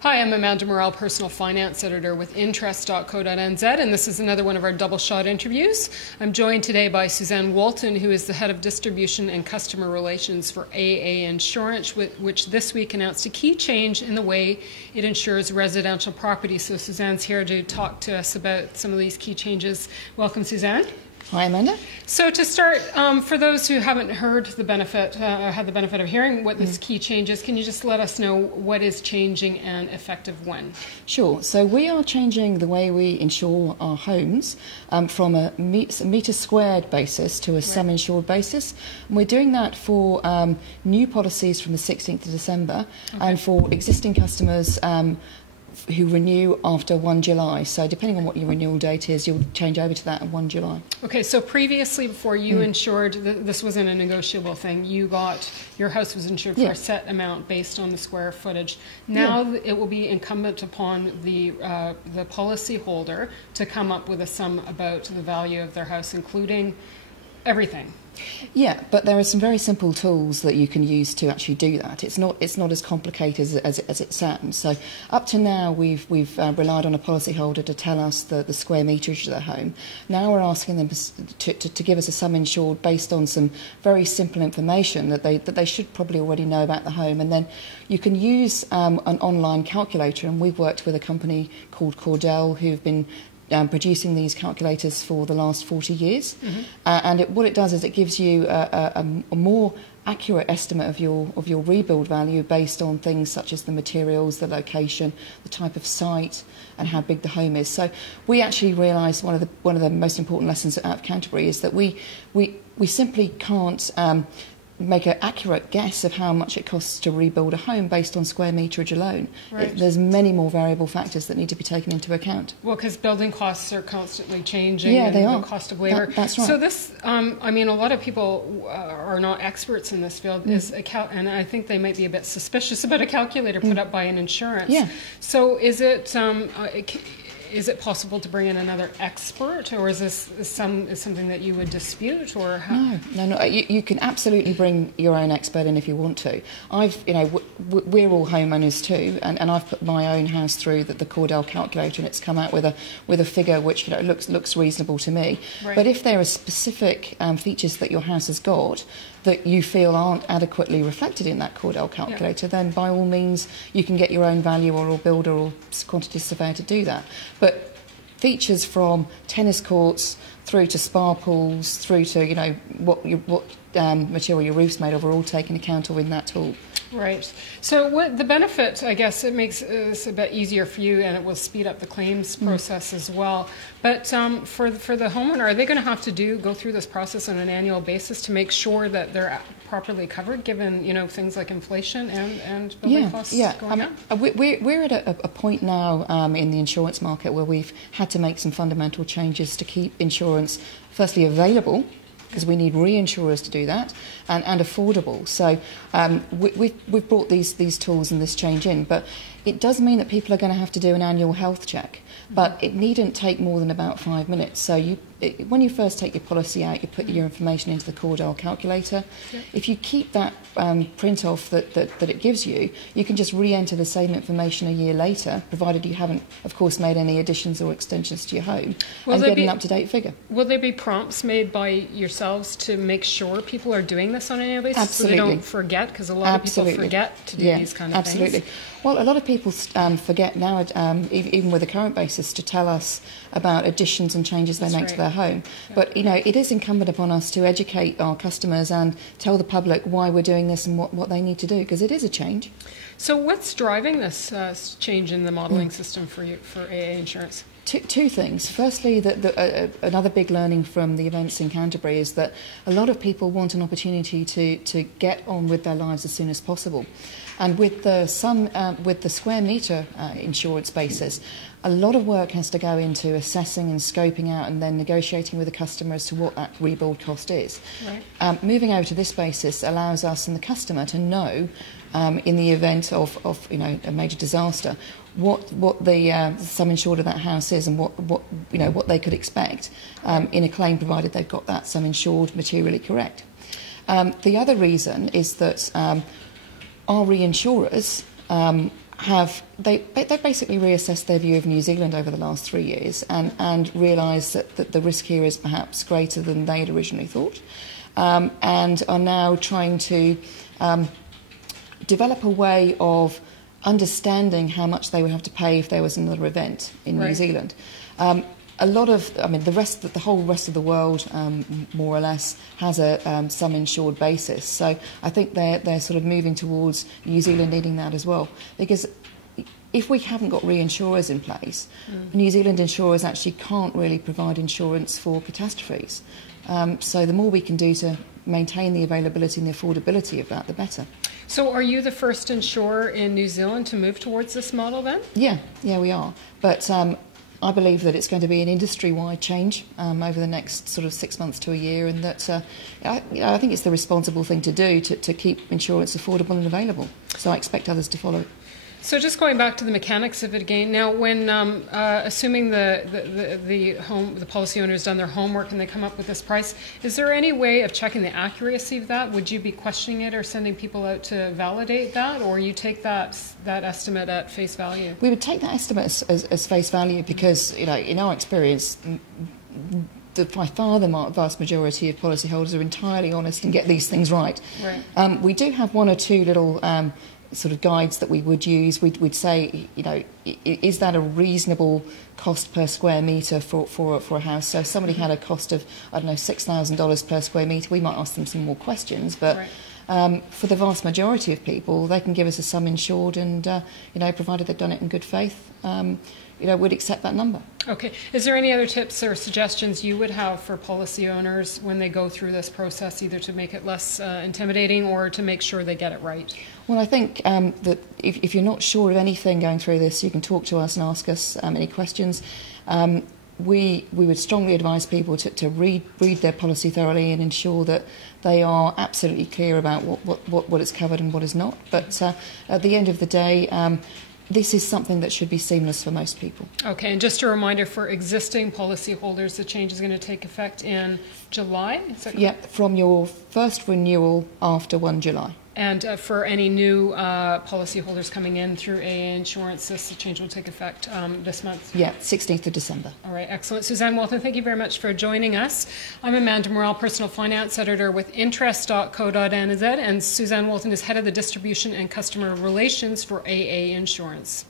Hi, I'm Amanda Morrall, Personal Finance Editor with Interest.co.nz, and this is another one of our double shot interviews. I'm joined today by Suzanne Wolton, who is the Head of Distribution and Customer Relations for AA Insurance, which this week announced a key change in the way it insures residential property. So Suzanne's here to talk to us about some of these key changes. Welcome, Suzanne. Hi, Amanda. So to start, for those who haven't heard the benefit, had the benefit of hearing what this key change is, can you just let us know what is changing and effective when? Sure. So we are changing the way we insure our homes from a metre squared basis to a sum insured basis. And we're doing that for new policies from the 16th of December and for existing customers who renew after 1 July. So depending on what your renewal date is, you'll change over to that on 1 July. Okay, so previously, before you insured, this wasn't a negotiable thing. Your house was insured for a set amount based on the square footage. Now it will be incumbent upon the policy holder to come up with a sum about the value of their house, including everything. Yeah, but there are some very simple tools that you can use to actually do that. It's not as complicated as it sounds. So up to now, we've relied on a policyholder to tell us the square meterage of their home. Now we're asking them to give us a sum insured based on some very simple information that they should probably already know about the home. And then you can use an online calculator, and we've worked with a company called Morrall who've been producing these calculators for the last 40 years. And what it does is it gives you a more accurate estimate of your rebuild value based on things such as the materials, the location, the type of site, and how big the home is. So we actually realised one of the most important lessons out of Canterbury is that we simply can't make an accurate guess of how much it costs to rebuild a home based on square meterage alone. Right. There's many more variable factors that need to be taken into account. Well, because building costs are constantly changing. Yeah, they are. The cost of labor. That's right. So this, I mean, a lot of people are not experts in this field, and I think they might be a bit suspicious about a calculator put up by an insurance. Yeah. So is it possible to bring in another expert, or is this something that you would dispute, or how? No. You can absolutely bring your own expert in if you want to. We're all homeowners too, and I've put my own house through the Morrall calculator, and it's come out with a figure which looks reasonable to me. Right. But if there are specific features that your house has got that you feel aren't adequately reflected in that Morrall calculator, then by all means you can get your own valuer or builder or quantity surveyor to do that. But features from tennis courts through to spa pools, through to what material your roof's made of, are all taken account of in that tool. Right. So what the benefit, I guess, it makes it a bit easier for you, and it will speed up the claims process as well. But for the homeowner, are they going to have to go through this process on an annual basis to make sure that they're properly covered, given things like inflation and building costs going up? We're at a point now in the insurance market where we've had to make some fundamental changes to keep insurance, firstly, available, because we need reinsurers to do that, and affordable. So we've brought these tools and this change in, but it does mean that people are going to have to do an annual health check, but it needn't take more than about 5 minutes. So when you first take your policy out, you put your information into the Morrall calculator. Yep. If you keep that print off that it gives you, you can just re-enter the same information a year later, provided you haven't, of course, made any additions or extensions to your home, and get an up-to-date figure. Will there be prompts made by yourselves to make sure people are doing this on an annual basis? Absolutely. So they don't forget, because a lot of people forget to do these kind of things. Absolutely. Well, a lot of people forget now, even with the current basis, to tell us about additions and changes they make to their home. Yeah. But, it is incumbent upon us to educate our customers and tell the public why we're doing this and what they need to do, because it is a change. So what's driving this change in the modelling system for AA Insurance? Two things. Firstly, another big learning from the events in Canterbury is that a lot of people want an opportunity to get on with their lives as soon as possible. And with the square metre insurance basis, a lot of work has to go into assessing and scoping out and then negotiating with the customer as to what that rebuild cost is. Right. Moving over to this basis allows us and the customer to know, in the event of a major disaster, what the sum insured of that house is, and what they could expect in a claim, provided they've got that sum insured materially correct. The other reason is that our reinsurers they basically reassessed their view of New Zealand over the last 3 years and realised that the risk here is perhaps greater than they had originally thought, and are now trying to develop a way of understanding how much they would have to pay if there was another event in New Zealand. A lot of, the whole rest of the world, more or less, has a sum insured basis. So I think they're sort of moving towards New Zealand needing that as well. Because if we haven't got reinsurers in place, New Zealand insurers actually can't really provide insurance for catastrophes. So the more we can do to maintain the availability and the affordability of that, the better. So are you the first insurer in New Zealand to move towards this model then? Yeah, we are. But I believe that it's going to be an industry-wide change over the next sort of 6 months to a year, and that I think it's the responsible thing to do to keep insurance affordable and available. So I expect others to follow. So just going back to the mechanics of it again, now when assuming the policy owner has done their homework and they come up with this price, is there any way of checking the accuracy of that? Would you be questioning it or sending people out to validate that, or you take that estimate at face value? We would take that estimate as face value because, in our experience, by far the vast majority of policyholders are entirely honest and get these things right. We do have one or two little sort of guides that we would use. We'd say, is that a reasonable cost per square metre for a house? So if somebody had a cost of, $6,000 per square metre, we might ask them some more questions. But for the vast majority of people, they can give us a sum insured, and provided they've done it in good faith, would accept that number. Okay. Is there any other tips or suggestions you would have for policy owners when they go through this process, either to make it less intimidating or to make sure they get it right? Well, I think that if you're not sure of anything going through this, you can talk to us and ask us any questions. We would strongly advise people to read their policy thoroughly and ensure that they are absolutely clear about what is covered and what is not. But at the end of the day, this is something that should be seamless for most people. Okay, and just a reminder for existing policyholders, the change is going to take effect in July? Is that correct? From your first renewal after 1 July. And for any new policyholders coming in through AA Insurance, this change will take effect this month? 16th of December. All right, excellent. Suzanne Wolton, thank you very much for joining us. I'm Amanda Morrall, Personal Finance Editor with Interest.co.nz, and Suzanne Wolton is Head of the Distribution and Customer Relations for AA Insurance.